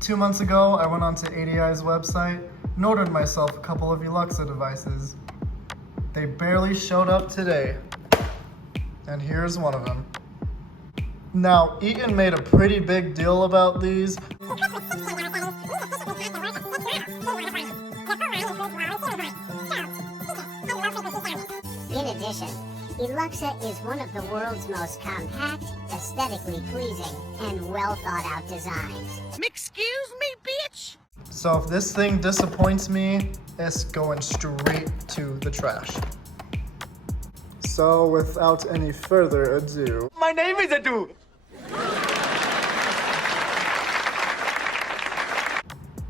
2 months ago, I went onto ADI's website and ordered myself a couple of Eluxa devices. They barely showed up today, and here's one of them. Now, Eaton made a pretty big deal about these. In addition, Eluxa is one of the world's most compact, aesthetically pleasing, and well-thought-out designs. Excuse me, bitch? So if this thing disappoints me, it's going straight to the trash. So without any further ado, My name is Adu.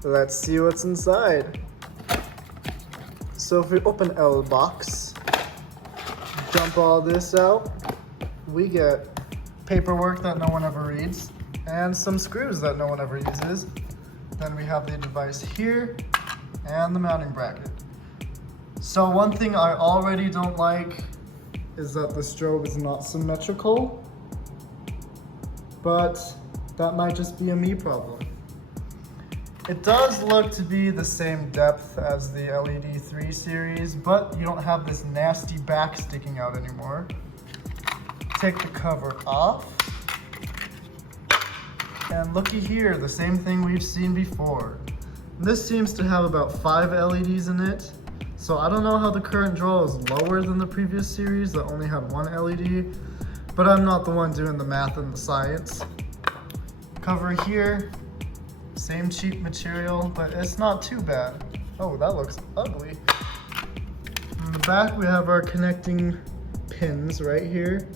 let's see what's inside. So if we open L box, dump all this out, we get paperwork that no one ever reads and some screws that no one ever uses. Then we have the device here and the mounting bracket. So one thing I already don't like is that the strobe is not symmetrical, but that might just be a me problem. It does look to be the same depth as the LED 3 series, but you don't have this nasty back sticking out anymore. Take the cover off. And looky here, the same thing we've seen before. This seems to have about 5 LEDs in it. So I don't know how the current draw is lower than the previous series that only had 1 LED, but I'm not the one doing the math and the science. Cover here. Same cheap material, but it's not too bad. Oh, that looks ugly. In the back, we have our connecting pins right here.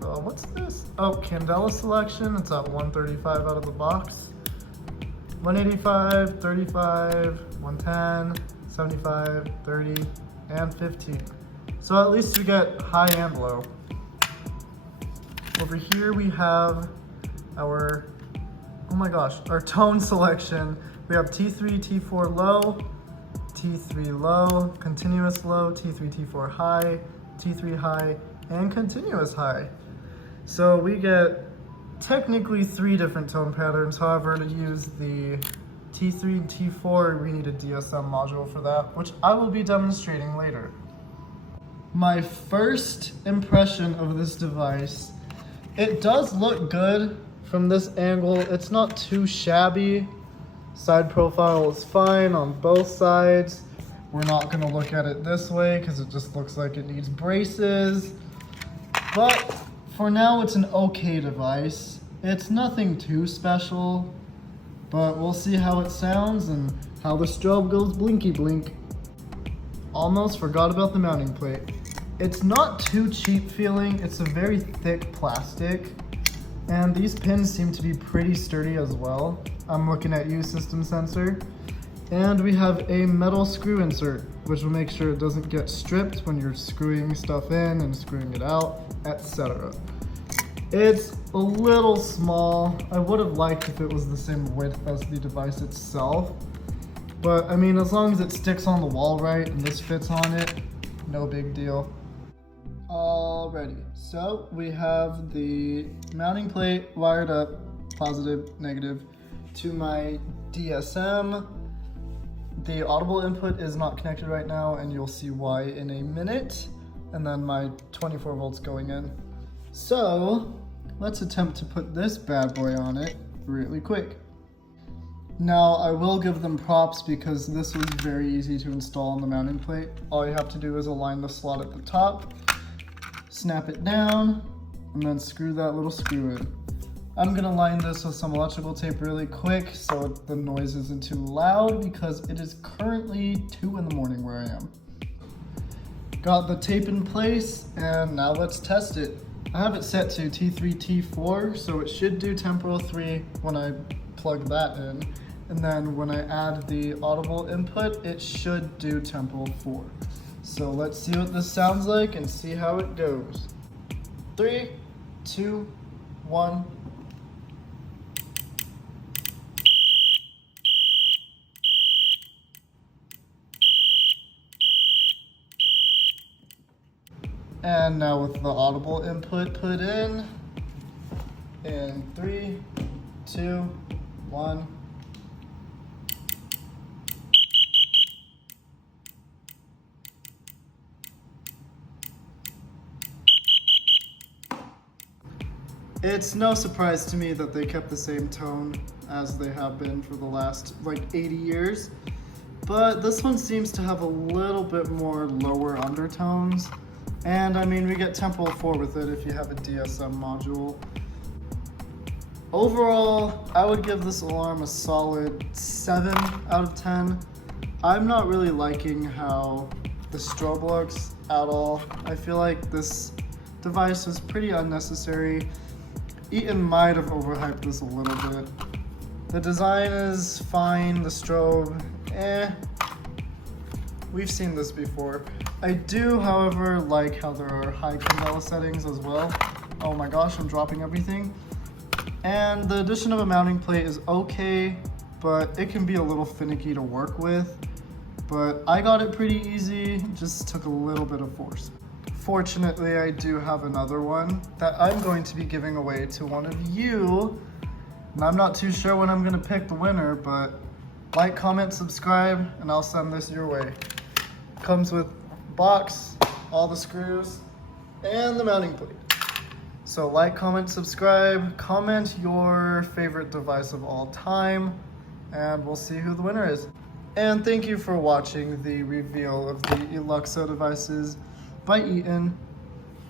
What's this? Oh, Candela selection. It's at 135 out of the box. 185, 35, 110, 75, 30, and 15. So at least we get high and low. Over here we have our our tone selection. We have T3, T4 low, T3 low, continuous low, T3, T4 high, T3 high, and continuous high. So we get technically 3 different tone patterns. However, to use the T3 and T4, we need a DSM module for that, which I will be demonstrating later. My first impression of this device, it does look good. From this angle, it's not too shabby. Side profile is fine on both sides. We're not gonna look at it this way because it just looks like it needs braces. But for now, it's an okay device. It's nothing too special, but we'll see how it sounds and how the strobe goes blinky blink. Almost forgot about the mounting plate. It's not too cheap feeling. It's a very thick plastic. And these pins seem to be pretty sturdy as well. I'm looking at you, System Sensor. And we have a metal screw insert, which will make sure it doesn't get stripped when you're screwing stuff in and screwing it out, etc. It's a little small. I would have liked if it was the same width as the device itself. But I mean, as long as it sticks on the wall right and this fits on it, no big deal. Alrighty, so we have the mounting plate wired up, positive, negative, to my DSM. The audible input is not connected right now, and you'll see why in a minute. And then my 24 volts going in. So let's attempt to put this bad boy on it really quick. Now I will give them props because this was very easy to install on the mounting plate. All you have to do is align the slot at the top, snap it down, and then screw that little screw in. I'm gonna line this with some electrical tape really quick so the noise isn't too loud because it is currently 2 in the morning where I am. Got the tape in place, and now let's test it. I have it set to T3, T4, so it should do temporal 3 when I plug that in. And then when I add the audible input, it should do temporal 4. So let's see what this sounds like and see how it goes. 3, 2, 1. And now with the audible input put in, In 3, 2, 1. It's no surprise to me that they kept the same tone as they have been for the last like 80 years. But this one seems to have a little bit more lower undertones. And I mean, we get tempo 4 with it if you have a DSM module. Overall, I would give this alarm a solid 7 out of 10. I'm not really liking how the strobe looks at all. I feel like this device was pretty unnecessary. Eaton might have overhyped this a little bit. The design is fine, the strobe, We've seen this before. I do, however, like how there are high candela settings as well. Oh my gosh, I'm dropping everything. And the addition of a mounting plate is okay, but it can be a little finicky to work with. But I got it pretty easy, just took a little bit of force. Fortunately, I do have another one that I'm going to be giving away to one of you. And I'm not too sure when I'm gonna pick the winner, but like, comment, subscribe, and I'll send this your way. Comes with box, all the screws, and the mounting plate. So like, comment, subscribe, comment your favorite device of all time, and we'll see who the winner is. And thank you for watching the reveal of the Eluxa devices by Eaton.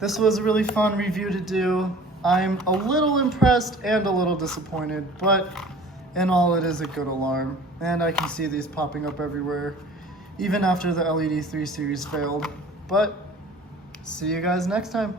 This was a really fun review to do. I'm a little impressed and a little disappointed, but in all, it is a good alarm. And I can see these popping up everywhere, even after the LED 3 series failed. But see you guys next time.